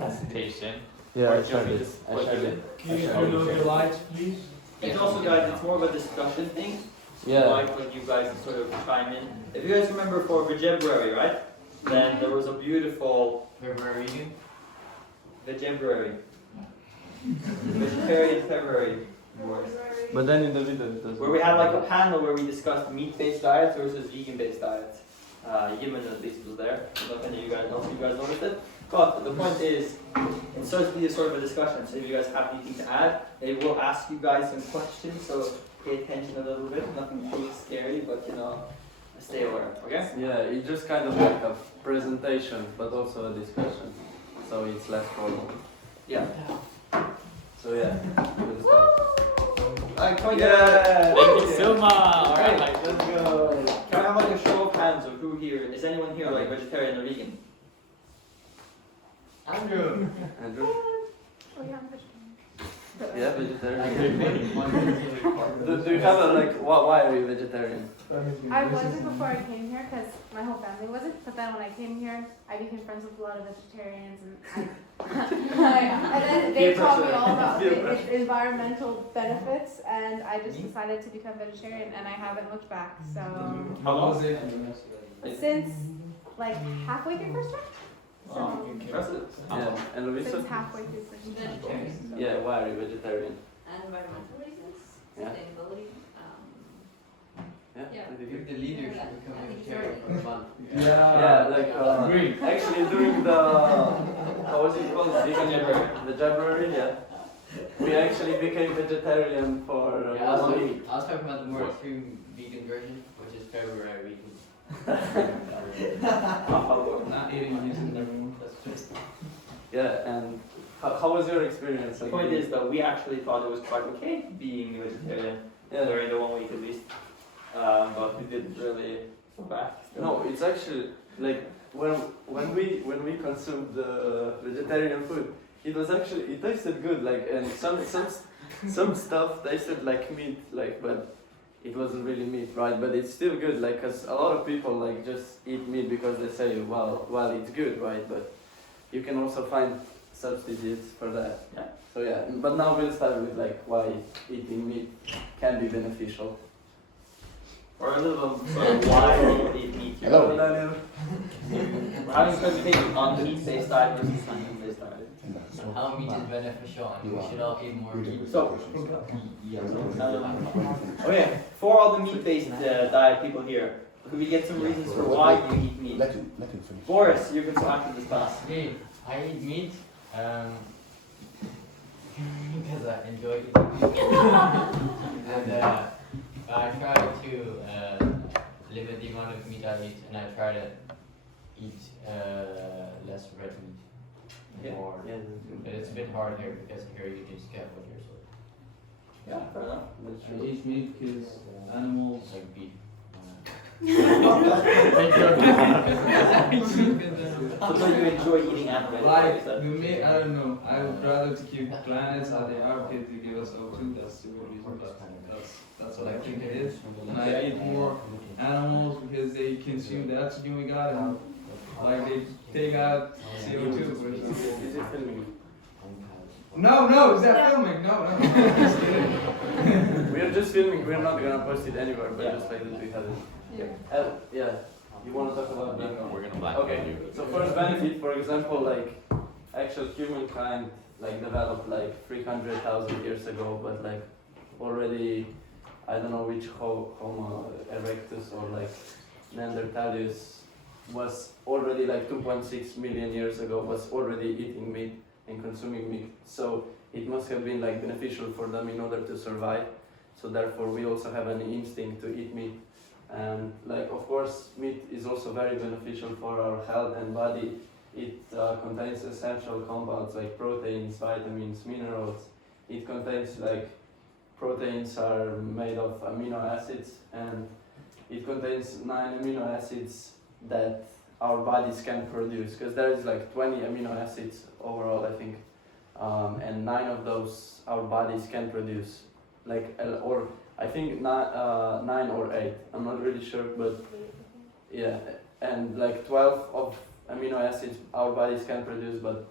presentation. Yeah, Or I shared it. what you did. Can you turn off the lights, please? It's also, guys, it's more of a discussion thing. Yeah. Like when you guys sort of chime in. If you guys remember for Vegebruary, right? Then there was a beautiful February vegan? Vegebruary. Vegetarian February. But then in the video it doesn't. Where we had like a panel where we discussed meat-based diets versus vegan-based diets. Given at least was there. I don't know if any of you guys noticed it. But the point is, it starts to be a sort of a discussion. So if you guys have anything to add, they will ask you guys some questions. So pay attention a little bit. Nothing too scary, but you know, stay aware. Okay? Yeah, it's just kind of like a presentation, but also a discussion. So it's less formal. Yeah. So yeah. Yeah. Thank you so much! Alright, Let's go. Can I have like a show of hands of who here is anyone here like vegetarian or vegan? Andrew! Andrew? Oh, yeah, I'm vegetarian. Yeah, vegetarian. Do you have a like, why are you vegetarian? I wasn't before I came here because my whole family wasn't. But then when I came here, I became friends with a lot of vegetarians, and and then they taught me all about the environmental benefits, and I just decided to become vegetarian, and I haven't looked back. So How long was it? since like halfway through first term. So Impressive. Yeah, and Luisa? since halfway through first term. Vegetarian. Yeah, why are you vegetarian? Environmental reasons, Yeah. sustainability. Yeah, Yeah. pretty You're good. the leader should become a vegetarian for a month. Yeah, like actually during the how was it called? Vegebruary, yeah. We actually became vegetarian for Yeah, I 1 was week. talking about the more extreme vegan version, which is February vegan. Not eating meat anymore. Yeah, and how was your experience? The Like, point is that we actually thought it was quite okay being vegetarian during the 1 week at least, but we didn't really go back. no, it's actually like when we consumed the vegetarian food, it tasted good. Like, and some stuff tasted like meat, like, but it wasn't really meat, right? But it's still good, like, cause a lot of people like just eat meat because they say, well, it's good, right? But you can also find substitutes for that. Yeah. So yeah, but now we'll start with like why eating meat can be beneficial. Or a little sort of why we eat meat. Hello, Daniel. We're having a presentation on the meat-based diet versus non-meat-based diet. How meat is beneficial and we should all eat more meat. So, okay, for all the meat-based diet people here, could we get some reasons for why you eat meat? Let him finish. Boris, you've been so active this class. Okay, I eat meat because I enjoy eating meat. And I try to limit the amount of meat I eat, and I try to eat less red meat. Yeah. More. Yeah, But it's a bit hard here because here you just get what you're sort Yeah, fair enough. that's I true. eat meat because animals. of like beef. So you enjoy eating animals? Like the meat, I don't know. I would rather to keep planets as they are because they give us O2. That's the reason. That's what I think it is. And I eat more animals because they consume the oxygen we got and like they take out CO2. For example. Is it filming? No, is that filming? No. We are just filming. We're not gonna post it anywhere, but just like that we have it. Yeah. You want to talk about that? No, we're gonna black Okay. you. So first benefit, for example, like actual humankind like developed like 300,000 years ago, but like already I don't know which Homo erectus or like Neanderthalius was already like 2.6 million years ago was already eating meat and consuming meat. So it must have been like beneficial for them in order to survive. So therefore we also have an instinct to eat meat. And like of course meat is also very beneficial for our health and body. It contains essential compounds like proteins, vitamins, minerals. It contains like proteins are made of amino acids, and it contains 9 amino acids that our bodies can produce, because there is like 20 amino acids overall, I think, and 9 of those our bodies can produce, like or I think 9 or 8, I'm not really sure, but yeah, and like 12 of amino acids our bodies can produce, but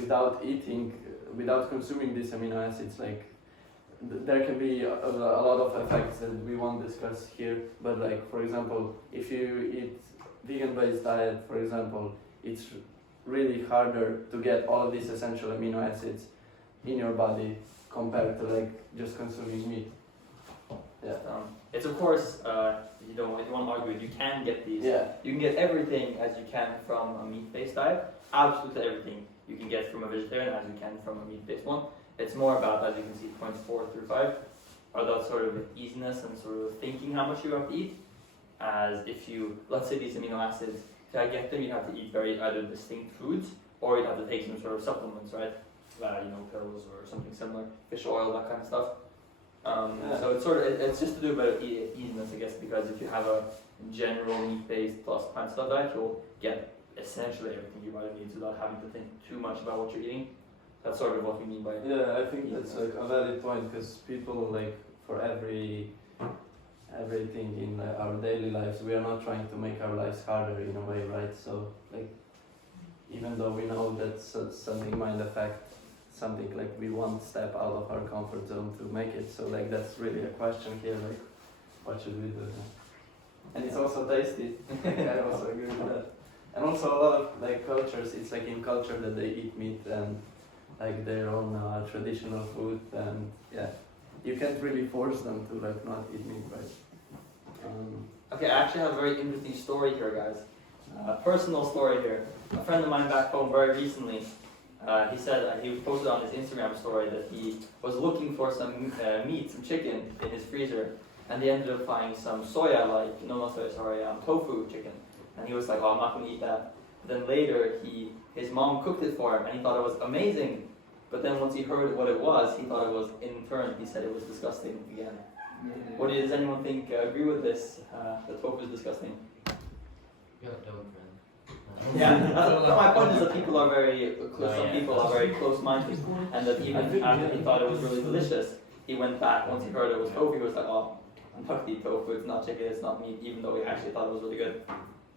without eating, without consuming these amino acids, like there can be a lot of effects that we won't discuss here. But like for example, if you eat vegan-based diet, for example, it's really harder to get all of these essential amino acids in your body compared to like just consuming meat. Yeah. It's of course, if you want to argue it, you can get these. Yeah. You can get everything as you can from a meat-based diet. Absolutely everything you can get from a vegetarian as you can from a meat-based one. It's more about, as you can see, points 4 through 5, are that sort of easiness and sort of thinking how much you have to eat. As if you, let's say these amino acids, to get them you have to eat very either distinct foods or you have to take some sort of supplements, right? Pills or something similar, fish oil, that kind of stuff. So it's sort of, it's just to do about easiness, I guess, because if you have a general meat-based plus plant stuff diet, you'll get essentially everything your body needs without having to think too much about what you're eating. That's sort of what we mean by Yeah, I think that's like a valid point because people like for everything in our daily lives, we are not trying to make our lives harder in a way, right? So like, even though we know that something might affect something, like we won't step out of our comfort zone to make it. So like that's really a question here, like what should we do? And it's also tasty. I also agree with that. And also a lot of like cultures, it's like in culture that they eat meat and like their own traditional food, and yeah, you can't really force them to like not eat meat, right? Okay, I actually have a very interesting story here, guys. A personal story here. A friend of mine back home very recently, he said he posted on his Instagram story that he was looking for some meat, some chicken in his freezer, and he ended up finding some tofu chicken, and he was like, oh, I'm not going to eat that. But then later, his mom cooked it for him, and he thought it was amazing. But then once he heard what it was, he thought it was, in turn, he said it was disgusting again. Yeah. Does anyone think, agree with this? The tofu is disgusting. You're a dog friend. Yeah, my point is that people are very close, some people are very close-minded, and that even after he thought it was really delicious, he went back, once he heard it was tofu, he was like, oh, I'm not going to eat tofu, it's not chicken, it's not meat, even though he actually thought it was really good.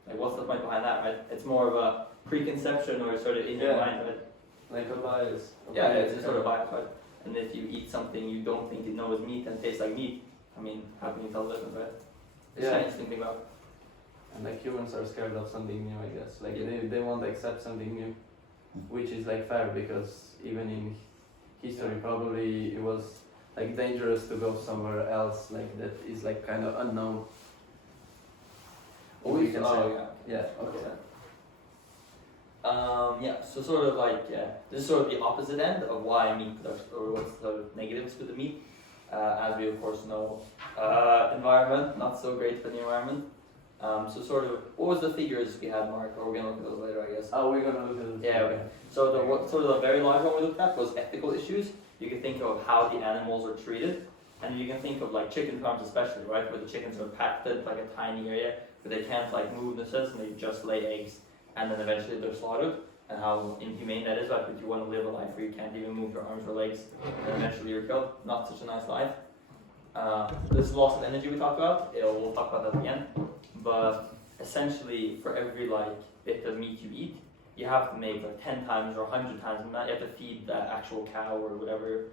Like, what's the point behind that, right? It's more of a preconception or sort of in your mind, right? Like a bias. Yeah, it's a sort of bias, right? And if you eat something you don't think you know is meat and tastes like meat, I mean, how can you tell the difference, right? It's Yeah. interesting to think about. And like humans are scared of something new, I guess. Like they won't accept something new, which is like fair because even in history probably it was like dangerous to go somewhere else like that is like kind of unknown. Or we can say. Yeah. Okay. So sort of like, this is sort of the opposite end of why meat production, or what's the negatives with the meat. As we of course know, environment, not so great for the environment. So sort of, what was the figures we had, Mark? Or we're going to look at those later, I guess. Oh, we're gonna look at it. Yeah, okay. So the very large one we looked at was ethical issues. You can think of how the animals are treated, and you can think of like chicken farms especially, right, where the chickens are packed in like a tiny area where they can't like move themselves and they just lay eggs, and then eventually they're slaughtered. And how inhumane that is, like if you want to live a life where you can't even move your arms or legs, and eventually you're killed. Not such a nice life. This loss of energy we talked about, we'll talk about that again. But essentially, for every like bit of meat you eat, you have to make like 10 times or 100 times more. You have to feed that actual cow or whatever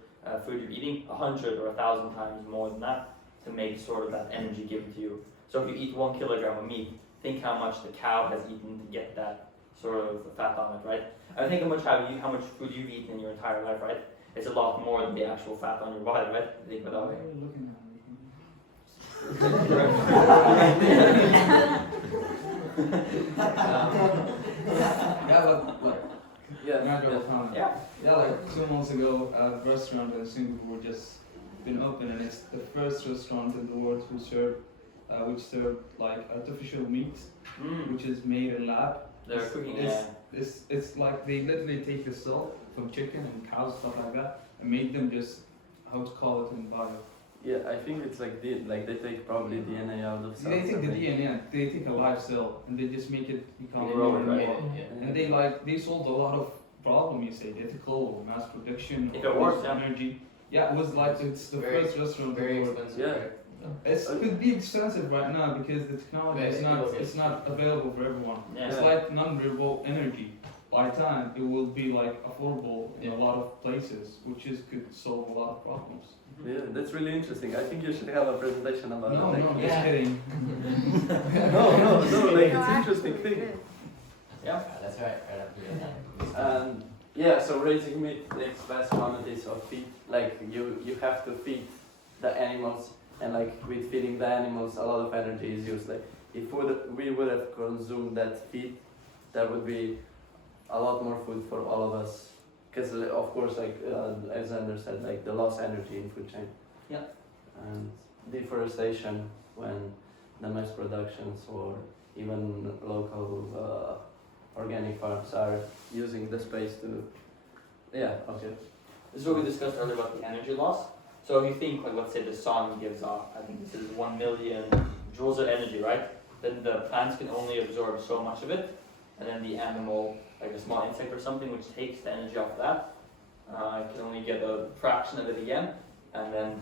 food you're eating 100 or 1,000 times more than that to make sort of that energy given to you. So if you eat 1 kilogram of meat, think how much the cow has eaten to get that sort of fat on it, right? I think how much food you've eaten in your entire life, right? It's a lot more than the actual fat on your body, right? Think about Why that are way. you looking at me? Yeah, but Yeah. matter of time. Yeah. Yeah, like 2 months ago, a restaurant in Singapore just been open, and it's the first restaurant in the world which served like artificial meat, which is made in lab. They're cooking, It's like they literally take the cell from chicken and cows, stuff like that, and make them just, how to call it in bio. Yeah, I think it's like they take probably DNA out of cells. They take the and DNA, they take a live cell, and they just make it become They more roll and it, more. right? And they solved a lot of problems, you say, ethical or mass production. If or it works, yeah. energy. Yeah, it was like, it's the Very- first restaurant in Very the world. expensive. Yeah. Right? It could be expensive right now because the technology But is it not will get it's not available for everyone. Yeah. It's like non-renewable energy. by time it will be like affordable in a lot of places, which is could solve a lot of problems. Yeah, that's really interesting. I think you should have a presentation about No, that. no, Like, just Yeah. kidding. no, like No, it's actually, interesting it thing. is. Yeah. That's right up here. And yeah, so raising meat takes vast quantities of feed. Like you have to feed the animals, and like with feeding the animals, a lot of energy is used. Like if we would have consumed that feed, there would be a lot more food for all of us. Because of course, like as Xander said, like the lost energy in food chain. Yeah. And deforestation, when the mass productions or even local organic farms are using the space to, yeah, okay. This is what we discussed earlier about the energy loss. So if you think, like, let's say the sun gives off, I think this is 1 million joules of energy, right? Then the plants can only absorb so much of it, and then the animal, like a small insect or something, which takes the energy off that, can only get a fraction of it again, and then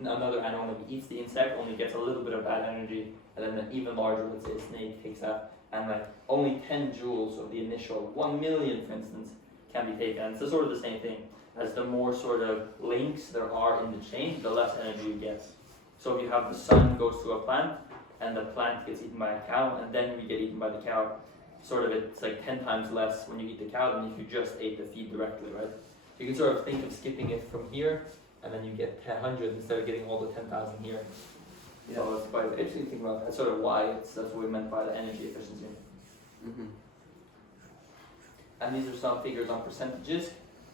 another animal that eats the insect only gets a little bit of that energy, and then an even larger, let's say a snake, takes that, and like only 10 joules of the initial 1 million, for instance, can be taken. And it's sort of the same thing. As the more sort of links there are in the chain, the less energy it gets. So if you have the sun goes to a plant, and the plant gets eaten by a cow, and then we get eaten by the cow, sort of it's like 10 times less when you eat the cow than if you just ate the feed directly, right? You can sort of think of skipping it from here, and then you get 100 instead of getting all the 10,000 here. Yeah. So it's quite interesting to think about. That's sort of why that's what we meant by the energy efficiency. Mm-hmm. And these are some figures on percentages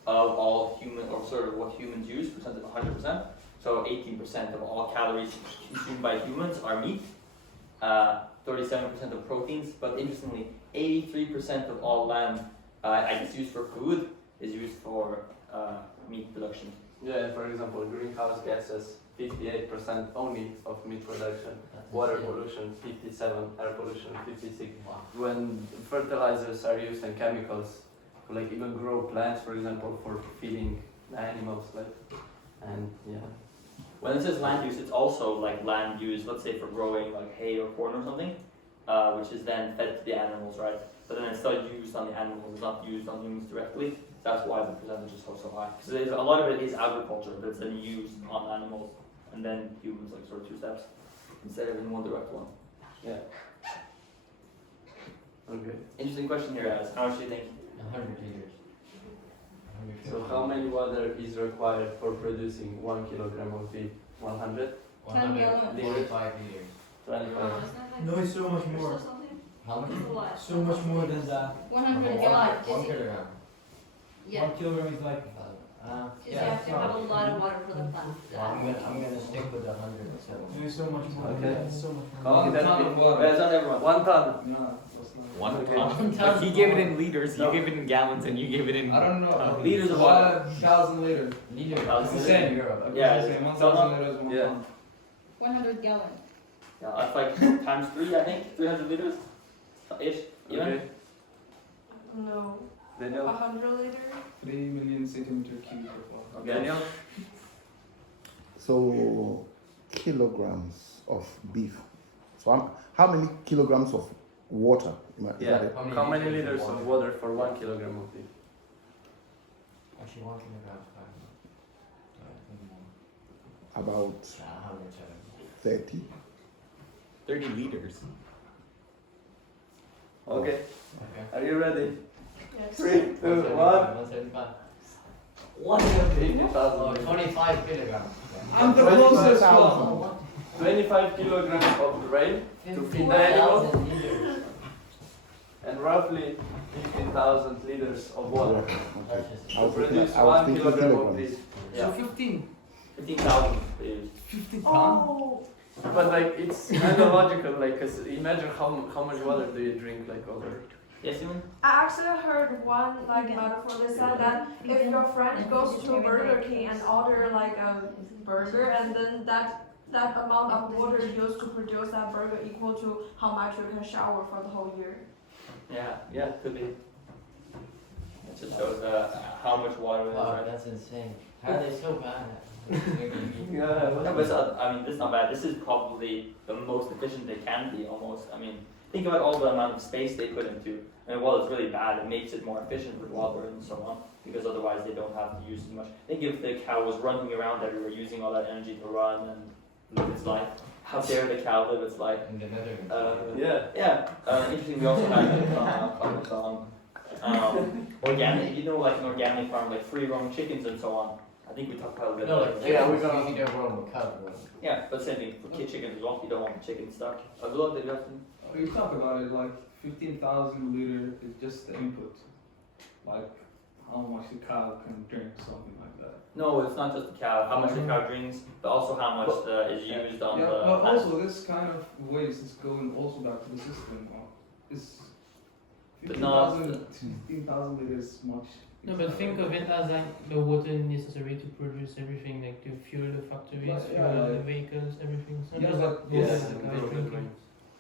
of all human, or sort of what humans use, percent of 100%. So 18% of all calories consumed by humans are meat, 37% of proteins, but interestingly, 83% of all land I guess used for food is used for meat production. Yeah, for example, greenhouse gases, 58% only of meat production, water pollution, 57, air pollution, 56. Wow. When fertilizers are used and chemicals, like even grow plants, for example, for feeding the animals, like, and yeah. When it says land use, it's also like land used, let's say for growing like hay or corn or something, which is then fed to the animals, right? But then it's still used on the animals, it's not used on humans directly. That's why the percentage is so high. Because a lot of it is agriculture that's then used on animals, and then humans, like sort of two steps, instead of in one direct one. Yeah. Okay. Interesting question here, guys. How much do you think? 100 liters. So how many water is required for producing 1 kilogram of feed? 100? 145 liters. 25? No, it's so much more. How much? So much more than that. 100 gallons. 1 kilogram. Yeah, 1 kilogram is like. because you have to have a lot of water for the plant. Well, I'm gonna stick with the 100. So. No, it's so much more. Okay. It's so much more. How One many ton that of be? water. Well, it's not everyone. 1 ton. No, that's not. One Okay. ton. ton. But he gave it in liters, No. you gave it in gallons, and you gave it in. I don't know. Liters of water. 1,000 liters. Liter. It's the same. Euro. Yeah, It's the same. 1,000 liters, 1 Yeah. ton. 100 gallons. Yeah, that's like times 3, I think, 300 liters ish. Even? Okay. No, Daniel? 100 liters. 3 million centimeter cubed of water. Okay. Daniel? So kilograms of beef. So how many kilograms of water? Yeah. How many How many liters liters of of water? water for 1 kilogram of beef? Actually, 1 kilogram. About 170. 30. 30 liters. Okay. Okay. Are you ready? Yes. 3, 2, 1. 175. 50,000 Oh, liters. 25 kilograms. I'm the closest one. 25 kilograms of grain to feed the animals 50,000 liters. and roughly 15,000 liters of water Purchase. to produce I was 1 thinking kilogram of kilograms. beef. So Yeah. 15,000 they use. 50 ton? Oh, But like it's kind of logical, like, cause imagine how much water do you drink like over? Yes, Simon? I actually heard one like metaphor that said that if your friend goes to Burger King and order like a burger, and then that amount of water used to produce that burger equal to how much you can shower for the whole year. Yeah, could be. It just shows how much water there is, Wow, right? that's insane. How are they so bad at making Yeah. No, but it's not, I mean, this is not bad. This is probably the most efficient they can be, almost. I mean, think about all the amount of space they put into. I mean, while it's really bad, it makes it more efficient with water and so on, because otherwise they don't have to use as much. Think if the cow was running around everywhere using all that energy to run and live its life. How dare the cow live its life? In the Netherlands. Interesting. We also had organic. You know, like an organic farm, like free roam chickens and so on. I think we talked about it. No, like you don't roam with cows. Yeah, but same thing for chickens as well. You don't want the chicken stuck. As well, they have to. We talk about it like 15,000 liter is just the input, like how much the cow can drink, something like that. No, it's not just the cow. How much the cow drinks, but also how much is used on the. But plant. also this kind of waste is going also back to the system. It's But not- 15,000 liters much. No, but think of it as like the water necessary to produce everything, like to fuel the factories, But, yeah, fuel the like- vehicles, everything. It's not Yeah, just but like water yes, that the cow is drinking.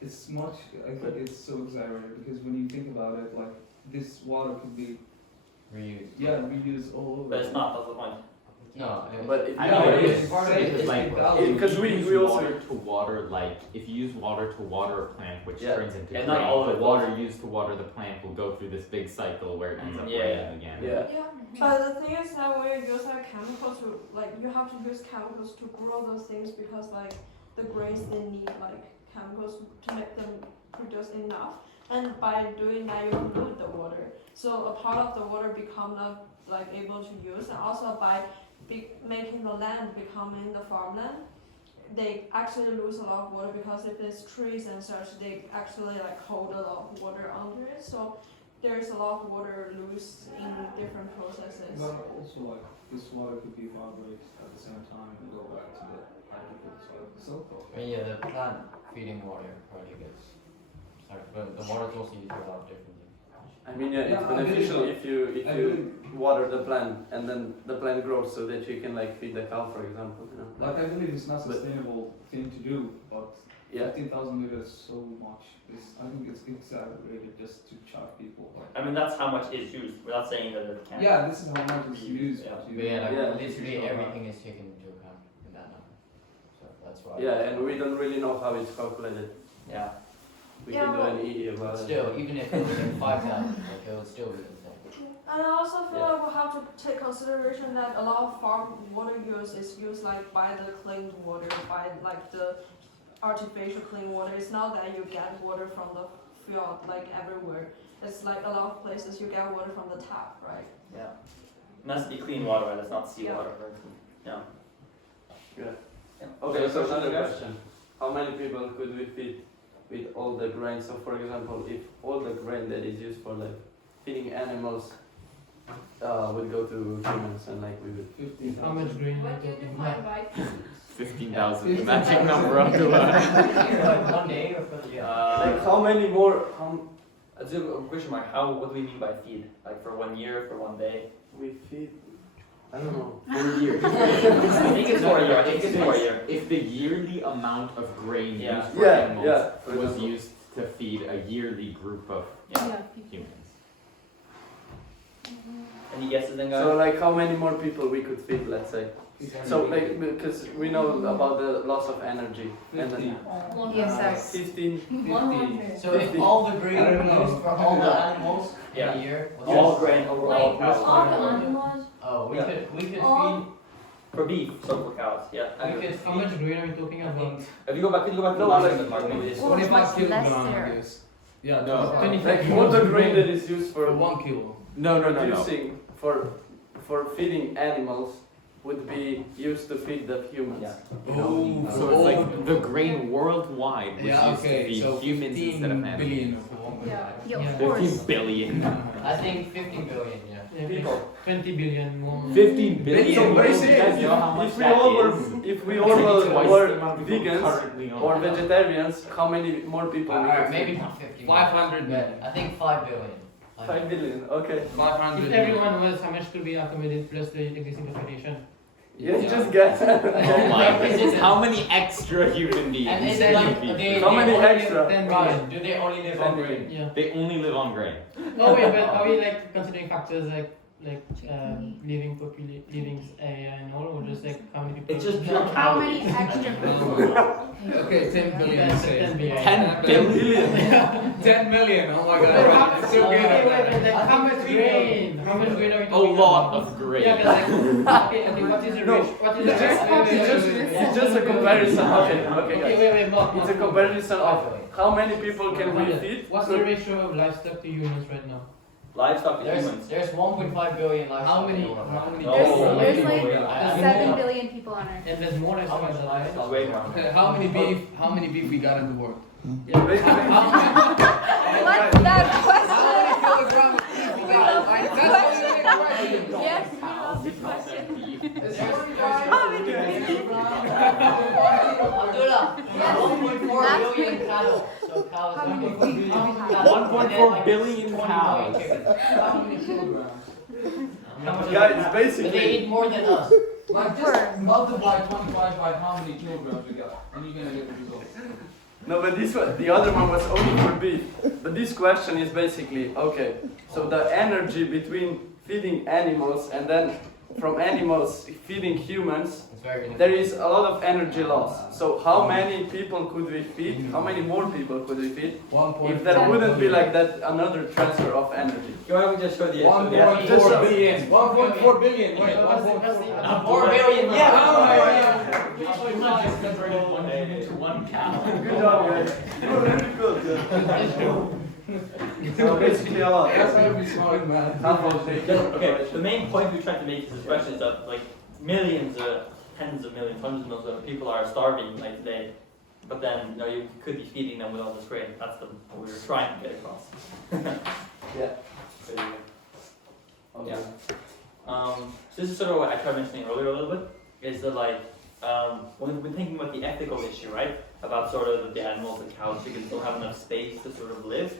It's much. I think it's so exaggerated because when you think about it, like this water could be Reused. reused all over. But it's not. That's the point. No, But I Yeah, know but it's it's part of it is like Because if you we use also- water to water, like if you use water to water a plant, which Yeah. turns into Yeah, grain, not all of the it water goes- used to water the plant will go through this big cycle where it ends up Yeah. raining again. yeah. Yeah, but the thing is that when you use like chemicals to like you have to use chemicals to grow those things because like the grains they need like chemicals to make them produce enough, and by doing that you pollute the water. So a part of the water become not like able to use, and also by making the land becoming the farmland, they actually lose a lot of water because if there's trees and such, they actually like hold a lot of water under it. So there's a lot of water loose in different processes. But also like this water could be vibrated at the same time and go back to the agricultural cycle. I mean, yeah, the plant feeding water probably gets. Sorry, but the water is also used for a lot of different things. I mean, yeah, it's Yeah, I beneficial believe if you water the plant and then the plant grows so that you can like feed the cow, for example. You know. Like I believe it's not But- sustainable thing to do, but Yeah. 15,000 liters so much. I think it's exaggerated just to shock people. I mean, that's how much is used. We're not saying that it can't. Yeah, this is how much it's used. Yeah. to- But yeah, like Yeah. literally everything is taken into account in that number. So that's why. Yeah, and we don't really know how it's calculated. Yeah. We Yeah, can do well- an EE about it. Still, even if it was like 5,000, like it would still be insane. And I also feel like we have to take consideration that a lot of farm water use is used like by the cleaned water, by like the artificial clean water. It's not that you get water from the field like everywhere. It's like a lot of places you get water from the tap, right? Yeah. It has to be clean water, right? It's not Yeah. seawater. Yeah. Okay, so question, another guys? question. How many people could we feed with all the grain? So for example, if all the grain that is used for like feeding animals would go to humans and like we would 15,000. How much green? What do you define by 15,000, the magic number up to Like 1 day or for the like how many more That's a question mark. What do we mean by feed? Like for 1 year, for 1 day? we feed? I don't know. 4 years. I think it's for a year. I think it's for a year. If the yearly amount of grain Yeah. used for Yeah, animals yeah, for was example. used to feed a yearly group of humans. Any guesses then, guys? So like how many more people we could feed, let's say. So like because we know about the loss of energy and then 100? 15. 100. So if all the grain I don't know. used for all the animals in Yeah. a year was All just- grain over all Wait, cows. all the animals? Oh, we Yeah. could All- For beef, so for cows. Yeah. we could How much feed. grain are we talking about? If you go back, can you go back to No, the last like- one, Mark? Maybe this Oh, one. it's 25 much kilogram, less I there. guess. Yeah, No. 25 Like all the grain that is used for for 1 kilo. No, no, no, no. producing for feeding animals would be used to feed the humans. Yeah. Oh, So it's like the grain worldwide was yeah, used okay, to feed so humans 15 instead of animals. billion for 1.5. Yeah, Yeah. of course. 15 billion. I think 15 billion, yeah. Yeah, People. 20 billion more. 15 billion. So basically, you guys know how much if we that all were is? if we It's all like twice the were amount of people vegans currently on or Earth. vegetarians, how many more people we Alright, could maybe feed? not 50. 500 but I think 5 billion. 5 billion. Okay. 500. If everyone was, how much could be accommodated plus the existing population? Yeah, just guess. Oh my goodness, how many extra human beings And is can it you like feed? they How many only live- extra? 10 Right, billion. do they only live on grain? Yeah. They only live on grain. Oh wait, but are we like considering factors like like living area and all, or just like how many people? It's just pure How many extra people? Okay, 10 billion say. 10 billion. 10 billion. 10 million, oh my But god. how- It's so wait, good. like, how much grain? How much grain are we A talking lot about? of grain. Yeah, but okay, what is the No, ratio? What is the It's just, ratio? it's just a comparison. Okay, Okay, guys. wait, Mark. It's a comparison of how many people can we feed. What's the ratio of livestock to humans right now? Livestock to humans. There's 1.5 billion livestock. How many? in the world. How many? No. There's like I mean, 7 billion people on Earth. And there's more How livestock much than livestock? Way more. How many beef we got in the world? What's that question? Kilograms of beef we got? Like, that's not even a question. Yes, you know the question. Abdullah, Yes. 1.4 Ask billion me. cattle. So cows. How many 1.4 beef billion do we have? cattle. 1.4 billion 20 cows. million chickens. How many kilograms? Guys, But they basically, eat more than us. Like, just multiply 25 by how many kilograms we got, and you're gonna get the result. no, but this one, the other one was only for beef. But this question is basically, okay, so the energy between feeding animals and then from animals feeding humans, It's very there is a lot of energy loss. So how many people could we feed? How many more people could we feed? If there wouldn't be like that another transfer of energy. Go ahead and just show the 1.4 billion. 1.4 billion. Wait, 1.4. 4 billion. Yeah, oh my Into one cow. Good job, guys. You're really good. So basically a lot. That's why we smart, man. Okay, the main point we're trying to make is this question is that like millions, tens of millions, hundreds of millions of people are starving like today, but then you could be feeding them with all this grain. That's what we were trying to get across. Yeah. So, yeah. Okay. So this is sort of what I tried mentioning earlier a little bit, is that like when we've been thinking about the ethical issue, right? About sort of the animals, the cows, chickens don't have enough space to sort of live.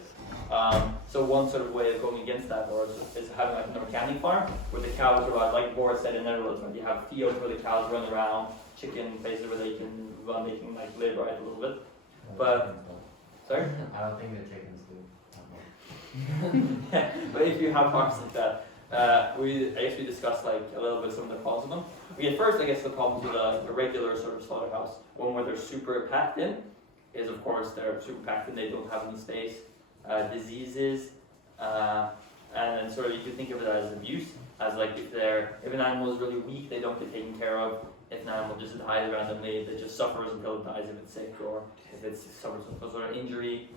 So one sort of way of going against that or is having like an organic farm where the cows are like Boris said in Netherlands, right? You have fields where the cows run around, chicken places where they can run, they can like live right a little bit. But sorry? I don't think the chickens do. But if you have farms like that, I guess we discussed like a little bit some of the problems with them. We at first, I guess, the problems with a regular sort of slaughterhouse, one where they're super packed in, is of course they're super packed in, they don't have any space, diseases, and then sort of you could think of it as abuse, as like if an animal is really weak, they don't get taken care of. If an animal just dies randomly, it just suffers until it dies if it's sick or if it suffers some sort of injury.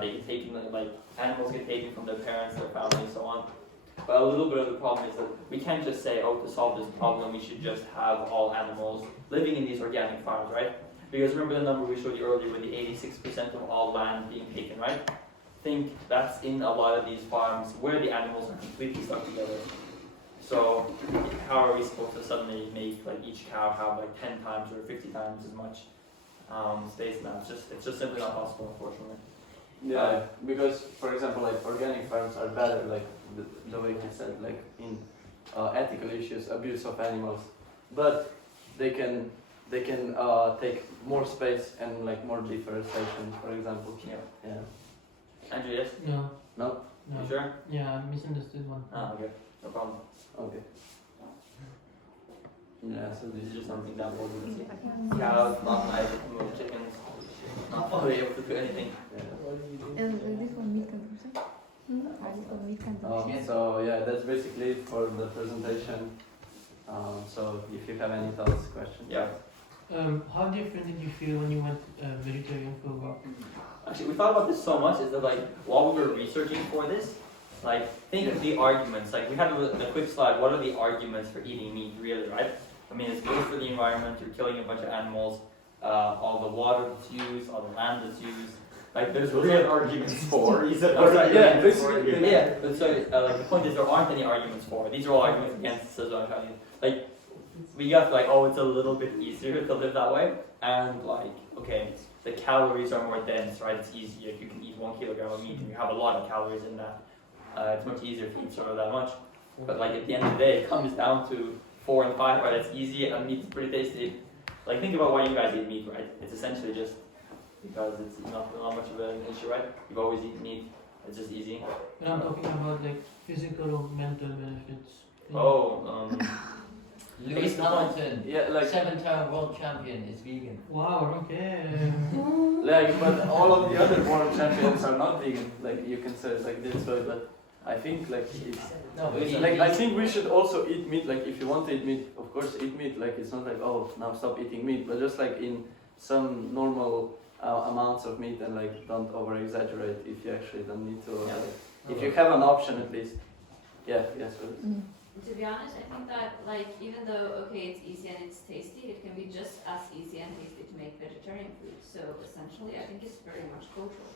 They get taken, like animals get taken from their parents, their family, and so on. But a little bit of the problem is that we can't just say, oh, to solve this problem, we should just have all animals living in these organic farms, right? Because remember the number we showed you earlier with the 86% of all land being taken, right? I think that's in a lot of these farms where the animals are completely stuck together. So how are we supposed to suddenly make like each cow have like 10 times or 50 times as much space in that? It's just simply not possible, unfortunately. Yeah, because for example, like organic farms are better, like the way he said, like in ethical issues, abuse of animals, but they can take more space and like more deforestation, for example. Yeah. Andrew, yes? No. No. You sure? Yeah, I misunderstood one. Ah, okay. No problem. Okay. Yeah. So This is just something that we'll see. Cows, not able to move, chickens, not fully able to do anything. Is this for meat consumption? Are these for meat consumption? So yeah, that's basically it for the presentation. So if you have any thoughts, questions. Yeah. How different did you feel when you went vegetarian for a while? Actually, we thought about this so much is that like while we were researching for this, like think of the arguments. Like we had a quick slide. What are the arguments for eating meat, really, right? I mean, it's good for the environment. You're killing a bunch of animals. All the water that's used, all the land that's used. Like there's real arguments for. Yeah, basically. Yeah. But so like the point is there aren't any arguments for. These are all arguments against. So I'm trying to like we got like it's a little bit easier to live that way, and like okay, the calories are more dense, right? It's easier. You can eat 1 kilogram of meat and you have a lot of calories in that. It's much easier to eat sort of that much. But like at the end of the day, it comes down to 4 and 5, right? It's easy and meat's pretty tasty. Like think about why you guys eat meat, right? It's essentially just because it's not much of an issue, right? You've always eaten meat. It's just easy. But I'm talking about like physical or mental benefits. Oh, Lewis Hamilton, Yeah, like 7-time world champion, is vegan. Wow, okay. but all of the other world champions are not vegan. Like you can say it like this way, but I think like it's No, but he, like I think we should also eat meat. Like if you want to eat meat, of course eat meat. Like it's not like oh now stop eating meat, but just like in some normal amounts of meat and like don't over exaggerate if you actually don't need to. If you have an option at least. Yeah. Yes. To be honest, I think that like even though okay it's easy and it's tasty, it can be just as easy and tasty to make vegetarian food. So essentially I think it's very much cultural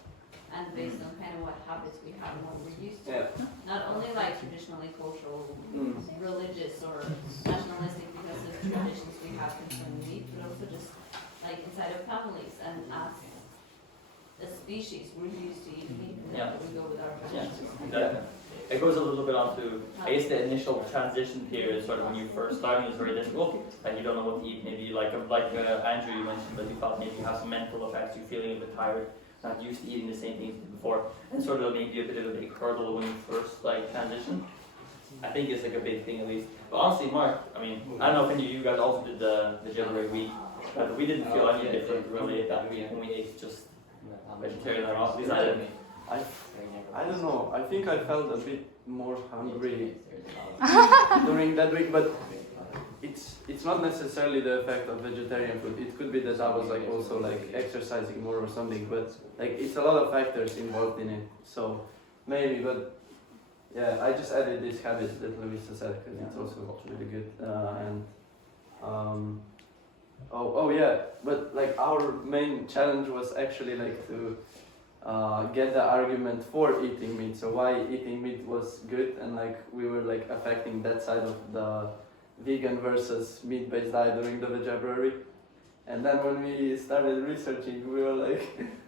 and based on kind of what habits we have and what we're used to. Yeah. Not only like traditionally cultural, religious or nationalistic because of traditions we have concerning meat, but also just like inside of families and as a species we're used to eating meat and Yeah. we go with our Yeah, traditions. exactly. It goes a little bit on to, I guess the initial transition period, sort of when you first starting is very difficult. Like you don't know what to eat. Maybe like Andrew you mentioned that you thought maybe you have some mental effects. You're feeling a bit tired, not used to eating the same things before, and sort of maybe a bit of a big hurdle when you first like transition. I think it's like a big thing at least. But honestly, Mark, I mean, I don't know if any of you guys also did the Vegebruary week, but we didn't feel any different really that week when we ate just vegetarian or not. At least I didn't. I don't know. I think I felt a bit more hungry during that week, but it's not necessarily the effect of vegetarian food. It could be that I was like also like exercising more or something, but like it's a lot of factors involved in it. So maybe, but yeah, I just added this habit that Luisa said because it's also really good. Oh yeah, but like our main challenge was actually like to get the argument for eating meat. So why eating meat was good, and like we were like affecting that side of the vegan versus meat-based diet during the Vegebruary. And then when we started researching, we were like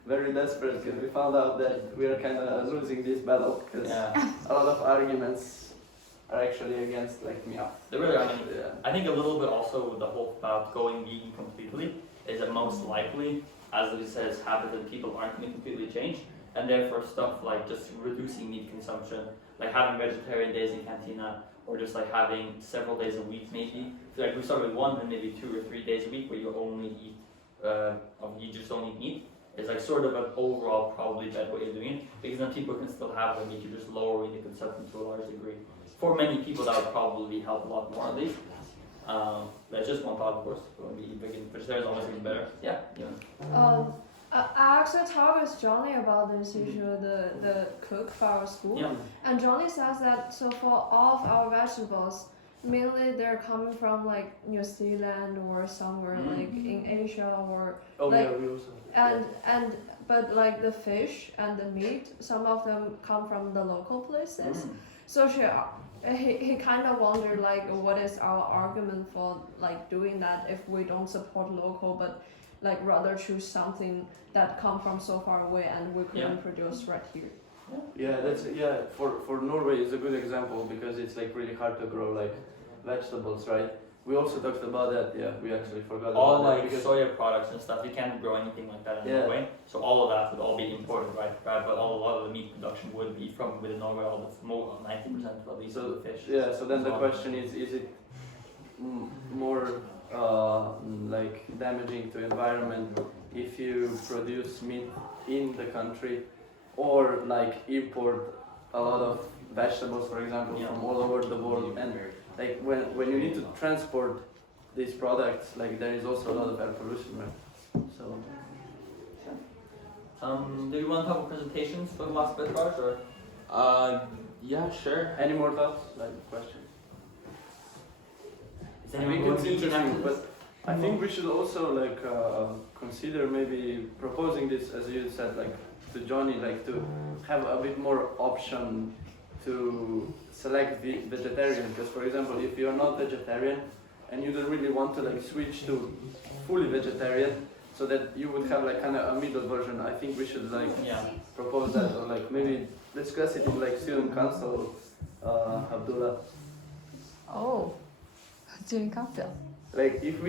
very desperate because we found out that we are kind of losing this battle because a lot of arguments are actually against like meat. They really, I mean, I think a little bit also with the whole about going vegan completely is that most likely, as it says, habits that people aren't going to completely change, and therefore stuff like just reducing meat consumption, like having vegetarian days in cantina, or just like having several days a week maybe. So like we start with 1 and maybe 2 or 3 days a week where you only eat, you just don't eat meat. It's like sort of an overall probably better way of doing it, because then people can still have the meat, you're just lowering the consumption to a large degree. For many people that would probably help a lot more at least. That's just one thought, of course. When we eat vegan, vegetarian is always even better. Yeah. I actually talked with Johnny about this issue, the cook for our school. Yeah. And Johnny says that so for all of our vegetables, mainly they're coming from like New Zealand or somewhere like in Asia or but like the fish and the meat, some of them come from the local places. So he kind of wondered like what is our argument for like doing that if we don't support local but like rather choose something that come from so far away and we couldn't produce right here. For Norway is a good example because it's like really hard to grow like vegetables, right? We also talked about that. We actually forgot all about like that soya products and stuff. You can't grow anything like that in Norway. So all of that would all be imported, right? But a lot of the meat production would be from within Norway. All the more 90% at least of the fish. Yeah. So then the question is it more like damaging to environment if you produce meat in the country, or like import a lot of vegetables, for example, from all over the world, and like when you need to transport these products, like there is also a lot of air pollution, right? So do you want to talk about presentations for the last bit, Raj, or? Yeah, sure. Any more thoughts, like questions? Is I anyone think going it's vegan interesting, after this? but I think we should also like consider maybe proposing this, as you said, like to Johnny, like to have a bit more option to select the vegetarian. Because for example, if you're not vegetarian and you don't really want to like switch to fully vegetarian, so that you would have like kind of a middle version, I think we should like propose that, or like maybe discuss it in like student council, Abdullah. Oh, student council. Like if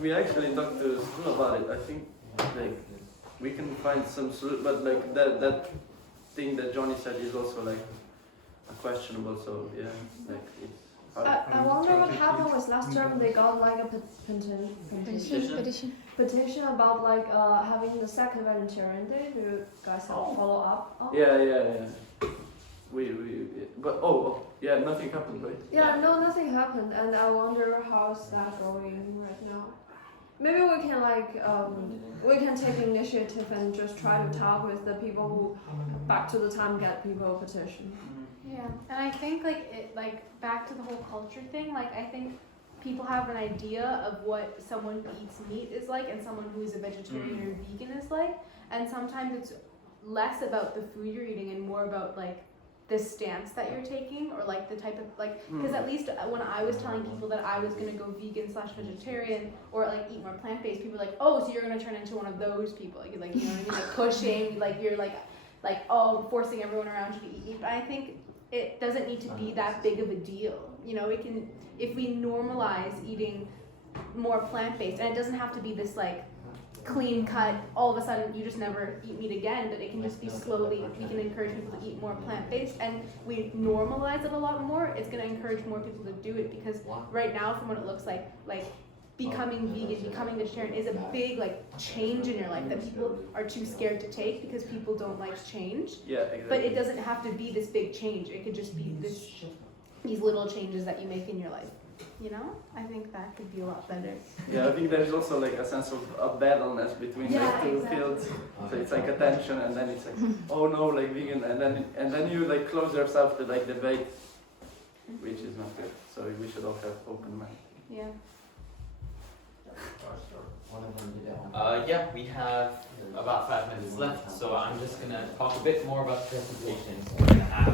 we actually talk to school about it, I think like we can find some solution, but like that thing that Johnny said is also like questionable. So yeah, like it's. I wonder what happened was last term they got like a petition about like having the second vegetarian day. Do you guys have follow up on? Yeah. But yeah, nothing happened, right? Yeah, no, nothing happened, and I wonder how's that going right now. Maybe we can like we can take initiative and just try to talk with the people who back to the time get people a petition. Yeah, and I think like back to the whole culture thing, like I think people have an idea of what someone who eats meat is like and someone who is a vegetarian or vegan is like, and sometimes it's less about the food you're eating and more about like the stance that you're taking or like the type of like, because at least when I was telling people that I was gonna go vegan/vegetarian or like eat more plant-based, people were like, oh, so you're gonna turn into one of those people, like you know what I mean, like pushing, like you're like forcing everyone around you to eat meat. But I think it doesn't need to be that big of a deal. You know, it can, if we normalize eating more plant-based, and it doesn't have to be this like clean cut, all of a sudden you just never eat meat again, but it can just be slowly, we can encourage people to eat more plant-based, and we normalize it a lot more, it's going to encourage more people to do it, because right now from what it looks like becoming vegan, becoming vegetarian is a big like change in your life that people are too scared to take because people don't like change. Yeah, exactly. But it doesn't have to be this big change. It could just be these little changes that you make in your life. You know, I think that could be a lot better. Yeah, I think there's also like a sense of a battleness between like two fields. So it's like a tension, and then it's like, oh no, like vegan, and then you like close yourself to like debate, which is not good. So we should all have open mind. Yeah. Yeah, we have about 5 minutes left, so I'm just gonna talk a bit more about the presentations we're gonna have.